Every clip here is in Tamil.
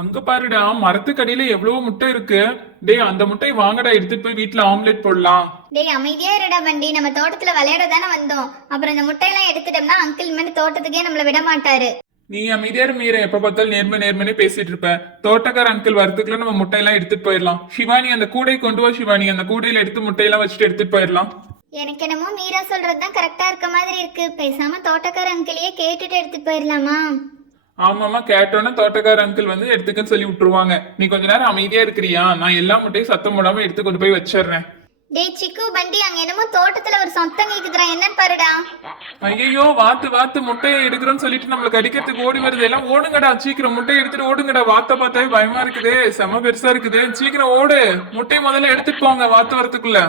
அங்க பாருடா, மரத்துக்கடியில எவ்வளவு முட்டை இருக்கு. டேய், அந்த முட்டையை வாங்கடா, எடுத்துட்டு போய் வீட்டுல ஆம்லெட் போடலாம். டேய் அமைதியா இருடா பண்டி, நம்ம தோட்டத்துல விளையாட தானே வந்தோம். அப்புறம் இந்த முட்டையெல்லாம் எடுத்துட்டோம்னா அங்கிள் இனிமேல் தோட்டத்துக்கே நம்மள விட மாட்டாரு. நீ அமைதியா மீற, எப்ப பார்த்தாலும் நேர்மையே பேசிட்டு இருப்ப. தோட்டக்கார அங்கிள் வரதுக்குள்ள நம்ம முட்டையெல்லாம் எடுத்துட்டு போயிடலாம். சிவானி அந்த கூடை கொண்டு வா. சிவானி அந்த கூடையில எடுத்து முட்டையெல்லாம் வச்சுட்டு எடுத்துட்டு போயிடலாம். எனக்கு என்னமோ மீரா சொல்றதுதான் கரெக்டா இருக்க மாதிரி இருக்கு. பேசாம தோட்டக்கார அங்கிளையே கேட்டுட்டு எடுத்துட்டு போயிடலாமா? ஆமாமா, கேட்டோன்னா தோட்டக்கார அங்கிள் வந்து எடுத்துக்கன்னு சொல்லி விட்டுருவாங்க. நீ கொஞ்ச நேரம் அமைதியா இருக்கிறியா? நான் எல்லா முட்டையும் சத்தம் போடாம எடுத்து கொண்டு போய் வச்சிடுறேன். டேய் சிக்கு பண்டி, அங்க என்னமோ தோட்டத்துல ஒரு சத்தம் கேக்குதுடா, என்னன்னு பாருடா. ஐயோ, வாத்து முட்டையை எடுக்கிறோன்னு சொல்லிட்டு நம்மளுக்கு அடிக்கிறதுக்கு ஓடி வருது. எல்லாம் ஓடுங்கடா, சீக்கிரம் முட்டையை எடுத்துட்டு ஓடுங்கடா. வாத்த பார்த்தாவே பயமா இருக்குது, செம பெருசா இருக்குது. சீக்கிரம் ஓடு, முட்டையை முதல்ல எடுத்துட்டு போங்க வாத்து வரத்துக்குள்ள.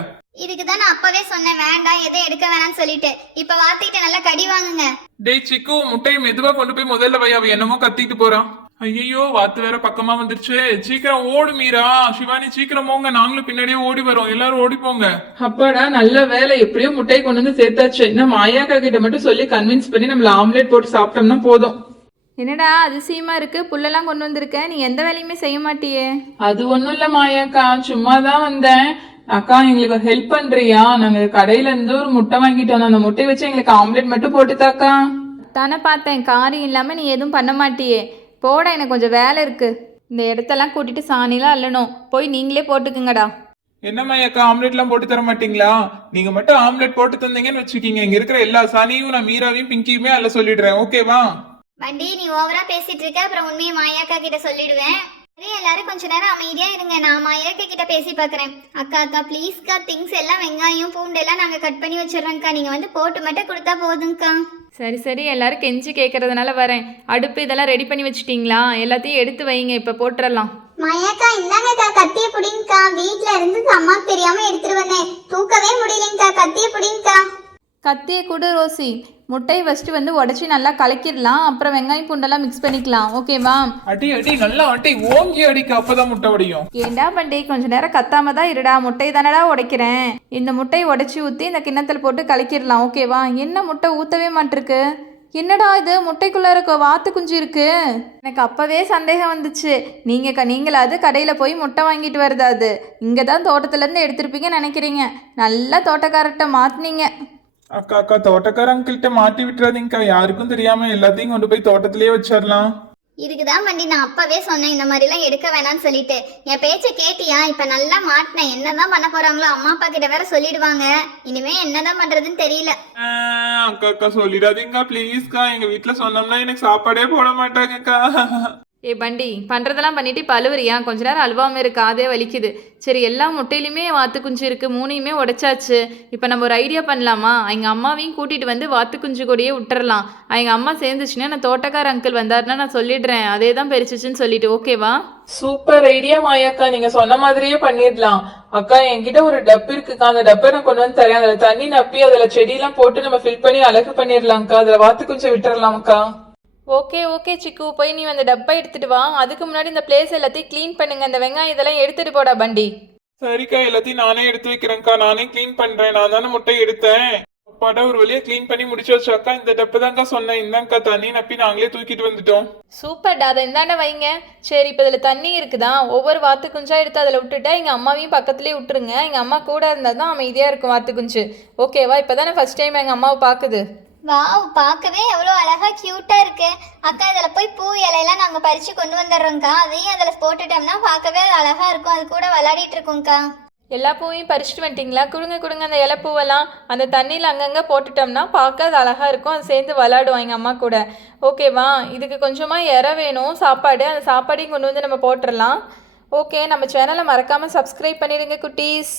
இதுக்குதான் நான் அப்பவே சொன்னேன் வேண்டாம், எதை எடுக்க வேணாம்னு சொல்லிட்டு. இப்ப வாத்திட்டு நல்லா கடி வாங்குங்க. டேய் சிக்கு, முட்டையை மெதுவா கொண்டு போய் முதல்ல வை. அவ என்னமோ கத்திட்டு போறான். ஐயோ, வாத்து வேற பக்கமா வந்துருச்சு. சீக்கிரம் ஓடு மீரா. சிவானி சீக்கிரம் போங்க, நாங்களும் பின்னாடியே ஓடி வரோம். எல்லாரும் ஓடி போங்க. அப்பாடா, நல்ல வேலை, எப்படியோ முட்டையை கொண்டு வந்து சேர்த்தாச்சு. இன்னும் மாயாக்கா கிட்ட மட்டும் சொல்லி கன்வின்ஸ் பண்ணி நம்மள ஆம்லெட் போட்டு சாப்பிட்டோம்னா போதும். என்னடா அதிசயமா இருக்கு, புல்லெல்லாம் கொண்டு வந்திருக்க. நீ எந்த வேலையுமே செய்ய மாட்டியே. அது ஒண்ணும் இல்ல மாயாக்கா, சும்மாதான் வந்தேன். அக்கா எங்களுக்கு ஹெல்ப் பண்றியா? நாங்க கடையில இருந்து ஒரு முட்டை வாங்கிட்டு வந்தோம். அந்த முட்டை வச்சு எங்களுக்கு ஆம்லெட் மட்டும் போட்டுதாக்கா. தானே பார்த்தேன், காரியம் இல்லாம நீ எதுவும் பண்ண மாட்டியே. போட, எனக்கு கொஞ்சம் வேலை இருக்கு. இந்த இடத்தெல்லாம் கூட்டிட்டு சாணிலாம் அள்ளணும். போய் நீங்களே போட்டுக்குங்கடா. என்னம்மா அக்கா, ஆம்லெட் எல்லாம் போட்டு தர மாட்டீங்களா? நீங்க மட்டும் ஆம்லெட் போட்டு தந்தீங்கன்னு வச்சுக்கீங்க, இங்க இருக்கிற எல்லா சாணியும் நான் மீராவையும் பிங்கியுமே அல்ல சொல்லிடுறேன். ஓகேவா? வண்டி நீ ஓவரா பேசிட்டு இருக்க, அப்புறம் உண்மையை மாயாக்கா கிட்ட சொல்லிடுவேன். சரி எல்லாரும் கொஞ்ச நேரம் அமைதியா இருங்க, நான் மாயாக்கா கிட்ட பேசி பாக்குறேன். அக்கா அக்கா ப்ளீஸ்க்கா, திங்ஸ் எல்லாம் வெங்காயம் பூண்டு எல்லாம் நாங்க கட் பண்ணி வச்சிடறோம்க்கா, நீங்க வந்து போட்டு மட்டும் கொடுத்தா போதும்க்கா. சரி சரி, எல்லாரும் கெஞ்சி கேட்கறதுனால வரேன். அடுப்பு இதெல்லாம் ரெடி பண்ணி வச்சிட்டீங்களா? எல்லாத்தையும் எடுத்து வைங்க, இப்ப போட்டுடலாம். மாயாக்கா இந்தாங்கக்கா, கத்திய புடிங்கக்கா. வீட்டுல இருந்து அம்மாக்கு தெரியாம எடுத்துட்டு வந்தேன், தூக்கவே முடியலங்கக்கா. கத்திய புடிங்கக்கா. கத்தியை கூட ரோசி. முட்டையை ஃபஸ்ட்டு வந்து உடச்சி நல்லா கலக்கிடலாம். அப்புறம் வெங்காயம் பூண்டெல்லாம் மிக்ஸ் பண்ணிக்கலாம். ஓகேவா? அடி அடி, நல்லா அடி, ஓங்கி அடிக்க, அப்பதான் முட்டை உடையும். ஏண்டா பண்டி, கொஞ்ச நேரம் கத்தாம தான் இருடா. முட்டை தானடா உடைக்கிறேன். இந்த முட்டையை உடச்சி ஊற்றி இந்த கிண்ணத்தில் போட்டு கலக்கிடலாம். ஓகேவா? என்ன முட்டை ஊற்றவே மாட்டிருக்கு? என்னடா இது, முட்டைக்குள்ளே இருக்க வாத்து குஞ்சு இருக்கு. எனக்கு அப்போவே சந்தேகம் வந்துச்சு. நீங்களாவது கடையில் போய் முட்டை வாங்கிட்டு வருதாது, இங்கே தான் தோட்டத்துலேருந்து எடுத்துருப்பீங்கன்னு நினைக்கிறீங்க. நல்லா தோட்டக்காரர்கிட்ட மாற்றினீங்க. அக்கா அக்கா, தோட்டக்கார அங்கிள்கிட்ட மாட்டி விட்டுறாதீங்கக்கா. யாருக்கும் தெரியாம எல்லாத்தையும் கொண்டு போய் தோட்டத்திலேயே வச்சிடலாம். இதுக்குதான் வண்டி நான் அப்பவே சொன்னேன் இந்த மாதிரி எல்லாம் எடுக்க வேணாம்னு சொல்லிட்டு. என் பேச்ச கேட்டியா? இப்ப நல்லா மாட்டினேன். என்னதான் பண்ண போறாங்களோ, அம்மா அப்பா கிட்ட வேற சொல்லிடுவாங்க. இனிமே என்னதான் பண்றதுன்னு தெரியல. அக்கா அக்கா, சொல்லிடாதீங்கக்கா ப்ளீஸ்க்கா. எங்க வீட்டுல சொன்னோம்னா எனக்கு சாப்பாடே போட மாட்டாங்கக்கா. ஏ பண்டி, பண்ணுறதெல்லாம் பண்ணிட்டு இப்போ அழுவுறியா? கொஞ்ச நேரம் அழுவாமல் இருக்கு, அதே வலிக்குது. சரி, எல்லா முட்டையிலுமே வாத்து குஞ்சு இருக்குது, மூணையுமே உடைச்சாச்சு. இப்போ நம்ம ஒரு ஐடியா பண்ணலாமா? எங்கள் அம்மாவையும் கூட்டிகிட்டு வந்து வாத்து குஞ்சு கூடயே விட்டுறலாம். எங்கள் அம்மா சேர்ந்துச்சுன்னா நான் தோட்டக்கார அங்கிள் வந்தாருன்னா நான் சொல்லிடுறேன், அதே தான் பெருசிச்சுன்னு சொல்லிட்டு. ஓகேவா? சூப்பர் ஐடியா மாயாக்கா, நீங்க சொன்ன மாதிரியே பண்ணிடலாம். அக்கா என்கிட்ட ஒரு டப்பு இருக்குக்கா, அந்த டப்பை நான் கொண்டு வந்து தரேன். அதுல தண்ணி நப்பி அதுல செடியெல்லாம் போட்டு நம்ம ஃபில் பண்ணி அழகு பண்ணிடலாம்க்கா. அதுல வாத்து குஞ்சு விட்டுறலாம்க்கா. ஓகே ஓகே சிக்கு, போய் நீ அந்த டப்பா எடுத்துட்டு வா. அதுக்கு முன்னாடி இந்த பிளேஸ் எல்லாத்தையும் க்ளீன் பண்ணுங்க. இந்த வெங்காயம் இதெல்லாம் எடுத்துட்டு போடா பண்டி. சரிக்கா, எல்லாத்தையும் நானே எடுத்து வைக்கிறேன்க்கா. நானே கிளீன் பண்றேன். நான் தானே முட்டை எடுத்தேன். அப்பாடா, ஒரு வழியா கிளீன் பண்ணி முடிச்சு வச்சாக்கா. இந்த டப்பு தான்க்கா சொன்னேன். இந்தாங்கக்கா தண்ணி நப்பி நாங்களே தூக்கிட்டு வந்துட்டோம். சூப்பர்டா, அதை இந்தாண்ட வைங்க. சரி, இப்போ இதில் தண்ணி இருக்குதா? ஒவ்வொரு வாத்து குஞ்சா எடுத்து அதில் விட்டுட்டா எங்கள் அம்மாவையும் பக்கத்துலேயே விட்டுருங்க. எங்கள் அம்மா கூட இருந்தால் தான் அமைதியாக இருக்கும் வாத்து குஞ்சு. ஓகேவா? இப்போ தானே ஃபர்ஸ்ட் டைம் எங்கள் அம்மாவை பார்க்குது. வாவ், பார்க்கவே எவ்வளோ அழகா கியூட்டா இருக்கு. அக்கா இதில் போய் பூ இலையெல்லாம் நாங்கள் பறித்து கொண்டு வந்துடுறோங்க்கா. அதையும் அதில் போட்டுட்டோம்னா பார்க்கவே அழகா இருக்கும். அது கூட விளையாடிட்டு இருக்கோங்க்கா. எல்லா பூவையும் பறிச்சுட்டு வந்துட்டிங்களா? கொடுங்க அந்த இலை பூவெல்லாம் அந்த தண்ணியில் அங்கங்கே போட்டுட்டோம்னா பார்க்க அது அழகாக இருக்கும். அது சேர்ந்து விளாடுவோம் எங்கள் அம்மா கூட. ஓகேவா? இதுக்கு கொஞ்சமாக இறை வேணும், சாப்பாடு. அந்த சாப்பாடையும் கொண்டு வந்து நம்ம போட்டுடலாம். ஓகே, நம்ம சேனலை மறக்காமல் சப்ஸ்கிரைப் பண்ணிடுங்க குட்டீஸ்.